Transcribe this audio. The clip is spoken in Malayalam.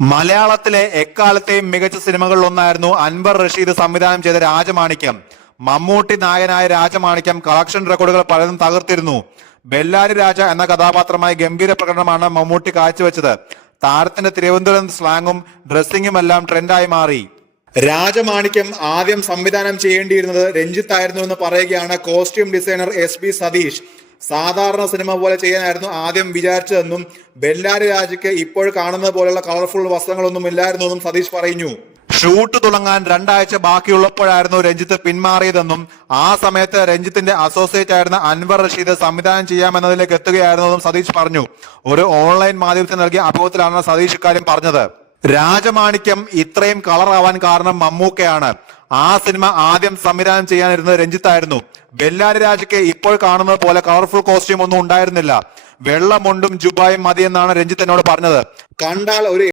മലയാളത്തിലെ എക്കാലത്തെയും മികച്ച സിനിമകളിലൊന്നായിരുന്നു അൻവർ റഷീദ് സംവിധാനം ചെയ്ത രാജമാണിക്യം. മമ്മൂട്ടി നായകനായ രാജമാണിക്യം കളക്ഷൻ റെക്കോർഡുകൾ പലതും തകർത്തിരുന്നു. ബെല്ലാരി രാജ എന്ന കഥാപാത്രമായി ഗംഭീര പ്രകടനമാണ് മമ്മൂട്ടി കാഴ്ചവെച്ചത്. താരത്തിന്റെ തിരുവനന്തപുരം സ്ലാങ്ങും ഡ്രസ്സിംഗും എല്ലാം ട്രെൻഡായി മാറി. രാജമാണിക്യം ആദ്യം സംവിധാനം ചെയ്യേണ്ടിയിരുന്നത് രഞ്ജിത്ത് ആയിരുന്നു എന്ന് പറയുകയാണ് കോസ്റ്റ്യൂം ഡിസൈനർ SP സതീഷ്. സാധാരണ സിനിമ പോലെ ചെയ്യാനായിരുന്നു ആദ്യം വിചാരിച്ചതെന്നും ബെല്ലാരി രാജയ്ക്ക് ഇപ്പോൾ കാണുന്നത് പോലെയുള്ള കളർഫുൾ വസ്ത്രങ്ങളൊന്നും ഇല്ലായിരുന്നു എന്നും സതീഷ് പറഞ്ഞു. ഷൂട്ട് തുടങ്ങാൻ 2 ആഴ്ച ബാക്കിയുള്ളപ്പോഴായിരുന്നു രഞ്ജിത്ത് പിന്മാറിയതെന്നും ആ സമയത്ത് രഞ്ജിത്തിന്റെ അസോസിയേറ്റ് ആയിരുന്ന അൻവർ റഷീദ് സംവിധാനം ചെയ്യാമെന്നതിലേക്ക് എത്തുകയായിരുന്നെന്നും സതീഷ് പറഞ്ഞു. ഒരു ഓൺലൈൻ മാധ്യമത്തിന് നൽകിയ അഭിമുഖത്തിലാണ് സതീഷ് ഇക്കാര്യം പറഞ്ഞത്. രാജമാണിക്യം ഇത്രയും കളറാവാൻ കാരണം മമ്മൂക്കയാണ്. ആ സിനിമ ആദ്യം സംവിധാനം ചെയ്യാനിരുന്നത് രഞ്ജിത്തായിരുന്നു. ബെല്ലാരി രാജയ്ക്ക് ഇപ്പോൾ കാണുന്നത് പോലെ കളർഫുൾ കോസ്റ്റ്യൂം ഒന്നും ഉണ്ടായിരുന്നില്ല. വെള്ള മുണ്ടും ജുബായും മതിയെന്നാണ് രഞ്ജിത്ത് എന്നോട് പറഞ്ഞത്. കണ്ടാൽ ഒരു